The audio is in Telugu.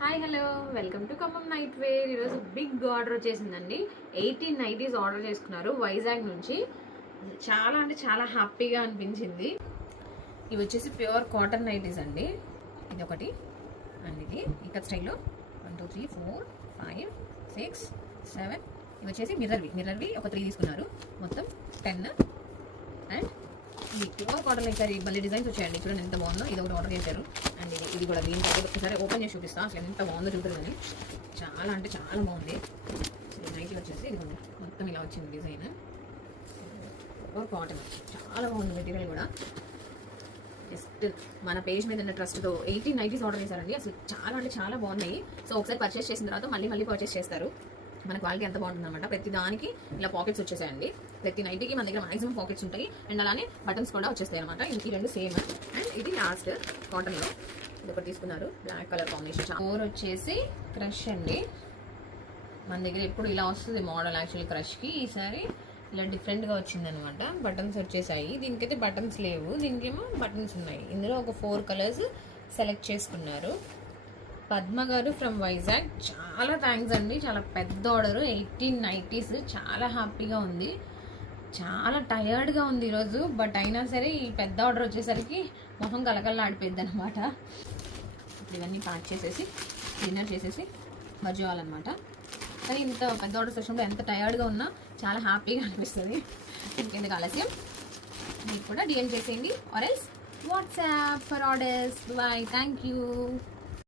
Hi hello welcome to Khammam night wear. ఈరోజు బిగ్ ఆర్డర్ వచ్చేసిందండి. 18 నైటీస్ ఆర్డర్ చేసుకున్నారు వైజాగ్ నుంచి. చాలా అంటే చాలా హ్యాపీగా అనిపించింది. ఇవి వచ్చేసి ప్యూర్ కాటన్ నైటీస్ అండి. ఇది ఒకటి అండ్ ఇది ఇక్కడ స్టైల్లో 1 2 3 4 5 6 7 ఇవి వచ్చేసి మిర్రర్వి ఒక 3 తీసుకున్నారు. మొత్తం 10 అండ్ ఇది ప్యూర్ కాటన్ అయితే మళ్ళీ డిజైన్స్ వచ్చాయండి. చూడండి ఎంత బాగుందో. ఇది ఒకటి ఆర్డర్ చేశారు అండ్ ఇది కూడా దీని ఒకసారి ఓపెన్ చేసి చూపిస్తాను. అసలు ఎంత బాగుందో చూపుతుంది. చాలా అంటే చాలా బాగుంది. నైటీ వచ్చేసి ఇది మొత్తం ఇలా వచ్చింది డిజైన్. ప్యూర్ కాటన్ చాలా బాగుంది మెటీరియల్ కూడా. జస్ట్ మన పేజ్ మీద ఉన్న ట్రస్ట్తో 18 నైటీస్ ఆర్డర్ చేశారండి. అసలు చాలా అంటే చాలా బాగున్నాయి. సో ఒకసారి పర్చేస్ చేసిన తర్వాత మళ్ళీ పర్చేస్ చేస్తారు. మన క్వాలిటీ ఎంత బాగుంటుంది అనమాట. ప్రతి దానికి ఇలా పాకెట్స్ వచ్చేసాయండి. ప్రతి నైటీకి మన దగ్గర మాక్సిమం పాకెట్స్ ఉంటాయి అండ్ అలానే బటన్స్ కూడా వచ్చేస్తాయి అనమాట. ఈ రెండు సేమ్ అండ్ ఇది లాస్ట్ కాటన్లో ఇది ఒకటి తీసుకున్నారు. Black colour combination. 4 వచ్చేసి క్రష్ అండి. మన దగ్గర ఎప్పుడు ఇలా వస్తుంది మోడల్. యాక్చువల్లీ క్రష్కి ఈసారి ఇలా డిఫరెంట్గా వచ్చిందనమాట. బటన్స్ వచ్చేసాయి. దీనికైతే బటన్స్ లేవు, దీనికేమో బటన్స్ ఉన్నాయి. ఇందులో ఒక 4 కలర్స్ సెలెక్ట్ చేసుకున్నారు. పద్మ గారు ఫ్రమ్ వైజాగ్, చాలా థ్యాంక్స్ అండి. చాలా పెద్ద ఆర్డర్ 18 నైటీస్. చాలా హ్యాపీగా ఉంది. చాలా టయర్డ్గా ఉంది ఈరోజు. బట్ అయినా సరే ఈ పెద్ద ఆర్డర్ వచ్చేసరికి మొహం కలకల్లా ఆడిపోయింది అనమాట. ఇవన్నీ ప్యాక్ చేసేసి డిన్నర్ చేసేసి మర్చిపోవాలన్నమాట. కానీ ఇంత పెద్ద ఆర్డర్స్ వచ్చినప్పుడు ఎంత టయర్డ్గా ఉన్నా చాలా హ్యాపీగా అనిపిస్తుంది. ఇంకెందుకు ఆలస్యం, మీకు కూడా డిఎం చేసేయండి or else WhatsApp for orders. Bye, thank you.